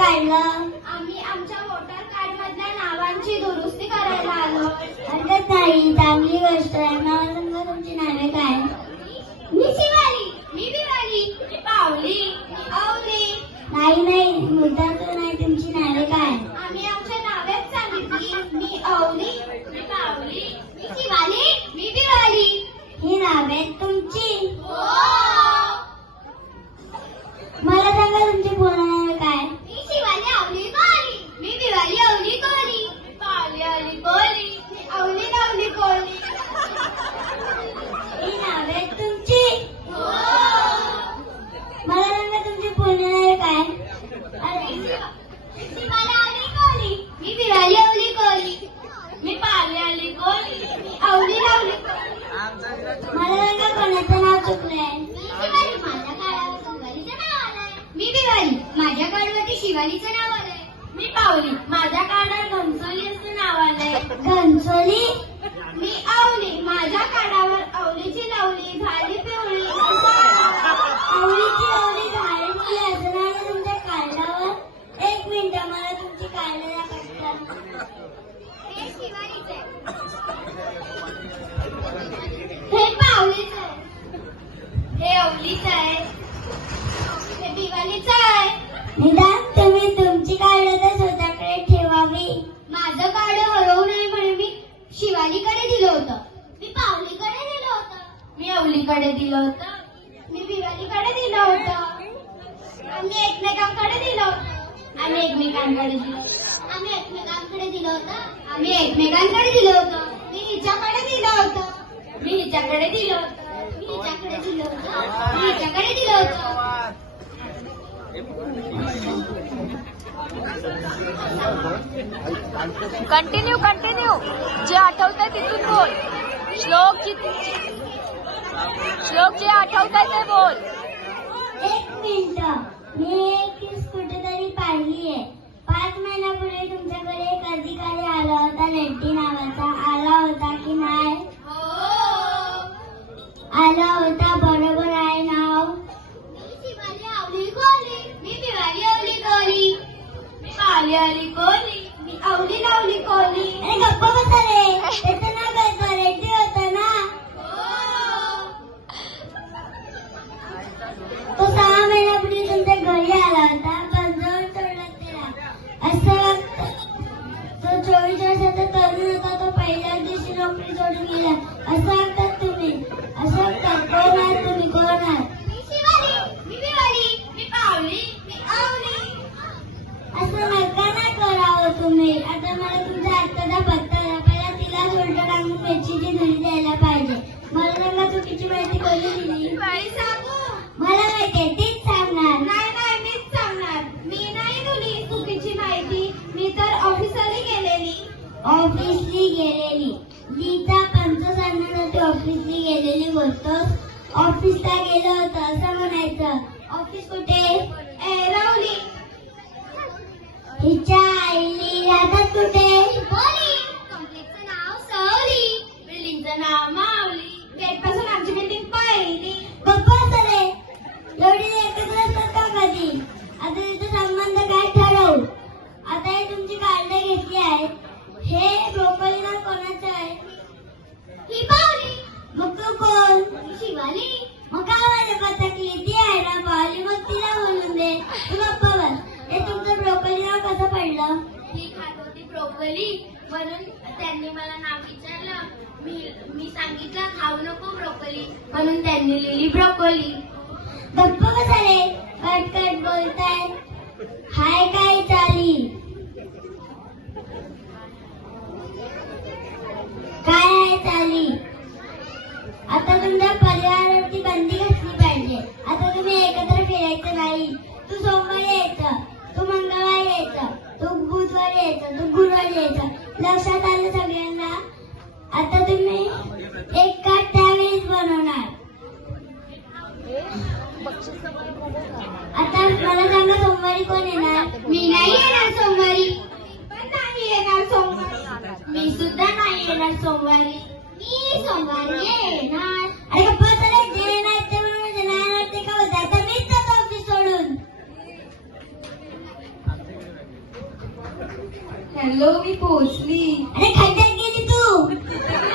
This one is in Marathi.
काढलं? आम्ही आमच्या वोटर कार्ड मधल्या नावांची दुरुस्ती करायला आलो. हरकत नाही, चांगली गोष्ट आहे. मला सांगा तुमची नावे काय? मी शिवाली, मी बिवाली, मी पावली, मी अवली. नाही, मुद्दा तो नाही. तुमची नावे काय? आम्ही आमच्या नावेच सांगितली. मी अवली, मी पावली, मी शिवाली, मी बिवाली. ही नावे तुमची? हो. मला सांगा तुमची पूर्ण नावे काय? मी शिवाली अवली कोली, मी बिवाली अवली कोली, मी पावली अवली कोली, मी अवली नवली कोली. ही नावे तुमची? हो. मला सांगा तुमची पूर्ण नावे काय? मी शिवाली अवली कोली, मी बिवाली अवली कोली, मी पावली अवली कोली, मी अवली नवली कोली. मला सांगा कोणाचं नाव चुकलंय? मी शिवाली, माझ्या काळावर शिवालीचं नाव आलंय. मी बिवाली, माझ्या कार्डवरती शिवालीचं नाव आलंय. मी पावली, माझ्या कार्डावर घनसोली असं नाव आलंय. घनसोली? मी अवली, माझ्या कार्डावर अवलीची लवली झाली पिवळी असं आलं. आवडीची आवडी झाडी मुली असं नाव आहे तुमच्या कार्डावर? एक मिनिट, मला तुमची कार्ड द्या पटकन. हे शिवालीचं आहे. हे पावलीचं आहे. हे अवलीचं आहे. हे बिवालीचं आहे. निदान तुम्ही तुमची कार्ड तर स्वतःकडे ठेवावी. माझं कार्ड हरवू नये म्हणून मी शिवालीकडे दिलं होतं. मी पावलीकडे दिलं होतं. मी अवलीकडे दिलं होतं. मी बिवालीकडे दिलं होतं. आम्ही एकमेकांकडे दिलं होतं. आम्ही एकमेकांकडे दिलं होतं. आम्ही एकमेकांकडे दिलं होतं. आम्ही एकमेकांकडे दिलं होतं. मी हिच्याकडे दिलं होतं. मी हिच्याकडे दिलं होतं. मी हिच्याकडे दिलं होतं. मी हिच्याकडे दिलं होतं. कंटिन्यू जे आठवतंय तिथून बोल. श्लोक जे आठवतंय ते बोल. एक मिनिट, मी एक केस कुठेतरी पाहिली आहे. 5 महिन्यापूर्वी तुमच्याकडे एक अधिकारी आला होता, लेट्टी नावाचा. आला होता की नाही? आला होता, बरोबर आहे नाव? मी शिवाली अवली कोली, मी बिवाली अवली कोली, मी पावली अवली कोली, मी अवली नवली कोली. अरे गप्पा बसा रे. त्याचं नाव काय होतं? रेड्डी होतं ना? तो 6 महिन्यापूर्वी तुमच्या घरी आला होता, पंजावर सोडला त्याला. असं वाटतं तो 24 वर्षाचा तरुण होता, तो पहिल्याच दिवशी नोकरी सोडून गेला. असं वाटतात तुम्ही? असं वाटतात? कोण आहात तुम्ही? कोण आहात? मी शिवाली, मी बिवाली, मी पावली, मी अवली. असं नका ना करावं तुम्ही. आता मला तुमच्या आत्ताचा पत्ता द्या. पहिला तिलाच उलट टांगून मिरचीची धुरी द्यायला पाहिजे. मला सांगा चुकीची माहिती कोणी दिली? काय सांगू? मला माहितीये, तीच सांगणार. नाही, मीच सांगणार. मी नाही दिली चुकीची माहिती. मी तर ऑफिसरही गेलेली. ऑफिसली गेलेली. लीचा पंच सांगण्यासाठी ऑफिसली गेलेली बोलतोस. ऑफिसला गेलं होतं असं म्हणायचं. ऑफिस कुठे? रवली. हिच्या आईली राहतात कुठे? बोली. कॉम्प्लेक्सचं नाव सवली. बिल्डिंगचं नाव मावली. गेटपासून आमची बिल्डिंग पाहिली. गप्पा रे. एवढी एकत्र असतात का कधी? आता तिचा संबंध काय ठरवू. आता हे तुमची कार्ड घेतली आहे. हे ब्रोकोली नाव कोणाचं आहे? ही पावली. मग तू कोण? ही शिवाली. मग काय माझ्या पथकली? ती आहे ना पावली, मग तिला बोलून दे. तू गप्पा बस. हे तुमचं ब्रोकोली नाव कसं पडलं? ही खात होती ब्रोकोली म्हणून त्यांनी मला नाव विचारलं. मी सांगितलं खाऊ नको ब्रोकोली म्हणून त्यांनी लिहिली ब्रोकोली. गप्पा बसा रे. कट बोलताय. हाय काय चाली? काय आहे चाली? आता तुमच्या परिवारावरती बंदी घातली पाहिजे. आता तुम्ही एकत्र फिरायचं नाही. तू सोमवारी यायचं, तू मंगळवारी यायचं, तू बुधवारी यायचं, तू गुरुवारी यायचं. लक्षात आलं सगळ्यांना? आता तुम्ही एक कार्ड त्यावेळेस बनवणार. आता मला सांगा, सोमवारी कोण येणार? मी नाही येणार सोमवारी. पण नाही येणार सोमवारी. मी सुद्धा नाही येणार सोमवारी. मी सोमवारी येणार. अरे गप्पा बसा रे. जे येणार ते म्हणून, जे नाही येणार ते का होतं? आता मीच जातो ऑफिस सोडून. हॅलो, मी पोहोचली. अरे खड्ड्यात गेली तू